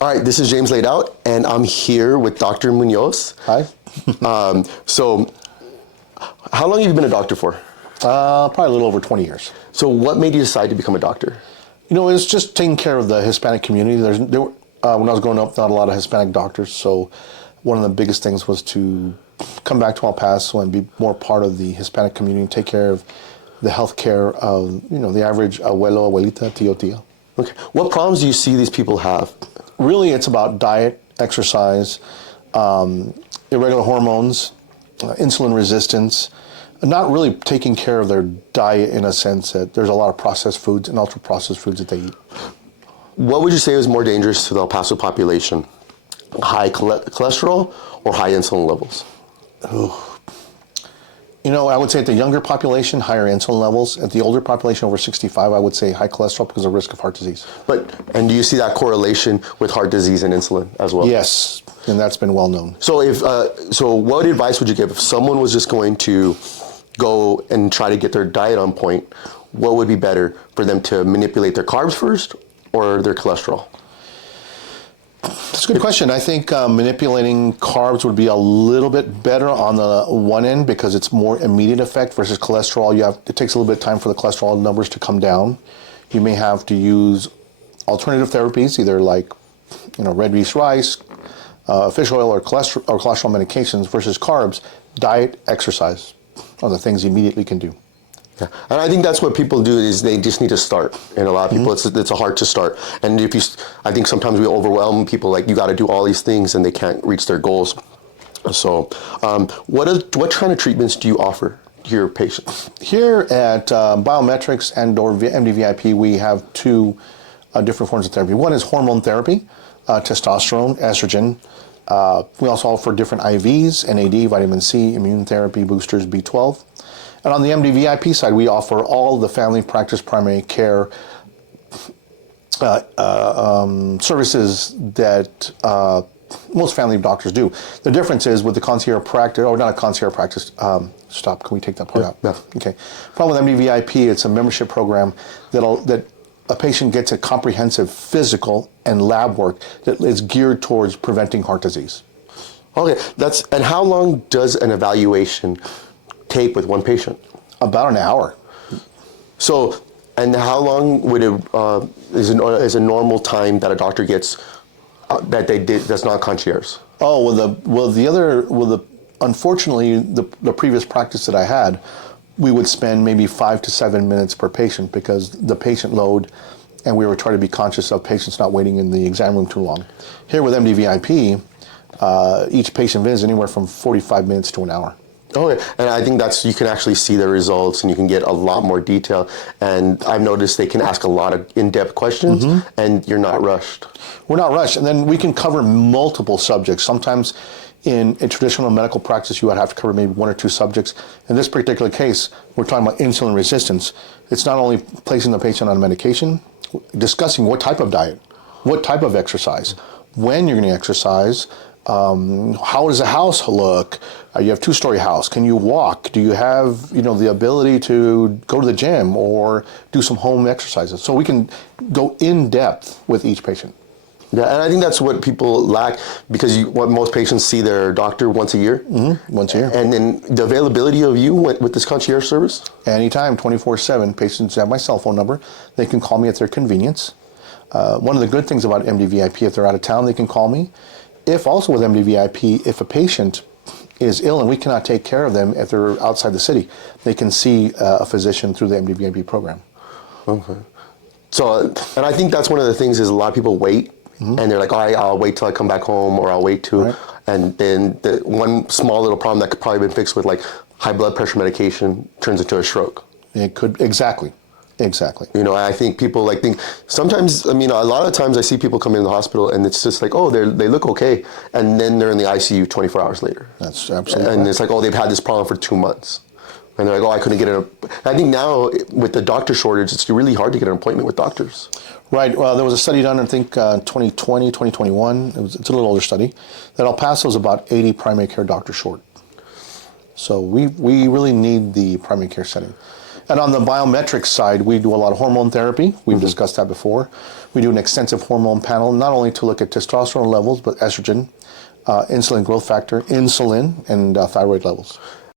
All right, this is James Laid Out, and I'm here with Dr. Munoz. Hi. So, how long have you been a doctor for? Probably a little over 20 years. So, what made you decide to become a doctor? You know, it's just taking care of the Hispanic community. When I was growing up, not a lot of Hispanic doctors, so one of the biggest things was to come back to El Paso and be more part of the Hispanic community, take care of the health care of, the average abuelo, abuelita, tío, tía. Okay. What problems do you see these people have? Really, it's about diet, exercise, irregular hormones, insulin resistance, not really taking care of their diet in a sense that there's a lot of processed foods and ultra-processed foods that they eat. What would you say is more dangerous to the El Paso population? High cholesterol or high insulin levels? I would say at the younger population, higher insulin levels. At the older population, over 65, I would say high cholesterol because of risk of heart disease. And do you see that correlation with heart disease and insulin as well? Yes, and that's been well known. So what advice would you give if someone was just going to go and try to get their diet on point? What would be better for them to manipulate their carbs first or their cholesterol? That's a good question. I think manipulating carbs would be a little bit better on the one end because it's more immediate effect versus cholesterol. It takes a little bit of time for the cholesterol numbers to come down. You may have to use alternative therapies, either like red yeast rice, fish oil, or cholesterol medications versus carbs. Diet, exercise are the things you immediately can do. Yeah. And I think that's what people do is they just need to start. And a lot of people, it's hard to start. And I think sometimes we overwhelm people like you got to do all these things and they can't reach their goals. So what kind of treatments do you offer to your patients? Here at Biometrics and/or MDVIP, we have two different forms of therapy. One is hormone therapy, testosterone, estrogen. We also offer different IVs, NAD, vitamin C, immune therapy, boosters, B12. And on the MDVIP side, we offer all the family practice primary care services that most family doctors do. The difference is with the concierge practice, or not a concierge practice, stop, can we take that part out? Yeah. Okay. Problem with MDVIP, it's a membership program that a patient gets a comprehensive physical and lab work that is geared towards preventing heart disease. Okay, and how long does an evaluation take with one patient? About an hour. So, and how long would is a normal time that a doctor gets that's not concierge? Unfortunately, the previous practice that I had, we would spend maybe 5 to 7 minutes per patient because the patient load, and we were trying to be conscious of patients not waiting in the exam room too long. Here with MDVIP, each patient visit is anywhere from 45 minutes to an hour. Okay, and I think you can actually see the results and you can get a lot more detail. And I've noticed they can ask a lot of in-depth questions and you're not rushed. We're not rushed. And then we can cover multiple subjects. Sometimes in a traditional medical practice, you would have to cover maybe 1 or 2 subjects. In this particular case, we're talking about insulin resistance. It's not only placing the patient on medication, discussing what type of diet, what type of exercise, when you're going to exercise, how does the house look? You have 2-story house. Can you walk? Do you have, the ability to go to the gym or do some home exercises? So we can go in depth with each patient. Yeah, and I think that's what people lack because what most patients see their doctor once a year. Once a year. And then the availability of you with this concierge service? Anytime, 24/7. Patients have my cell phone number. They can call me at their convenience. One of the good things about MDVIP, if they're out of town, they can call me. If also with MDVIP, if a patient is ill and we cannot take care of them if they're outside the city, they can see a physician through the MDVIP program. Okay. So, and I think that's one of the things is a lot of people wait and they're like, all right, I'll wait till I come back home or I'll wait till, right. And then the one small little problem that could probably been fixed with like high blood pressure medication turns into a stroke. It could, exactly. I think people think sometimes, a lot of times I see people come in the hospital and it's just like, oh, they look okay. And then they're in the ICU 24 hours later. That's absolutely And right. it's like, oh, they've had this problem for 2 months. And they're like, oh, I couldn't get I think now with the doctor shortage, it's really hard to get an appointment with doctors. Right. Well, there was a study done, I think, 2020, 2021. It's a little older study. That El Paso is about 80 primary care doctors short. So we really need the primary care setting. And on the biometrics side, we do a lot of hormone therapy. We've discussed that before. We do an extensive hormone panel, not only to look at testosterone levels, but estrogen, insulin growth factor, insulin, and thyroid levels.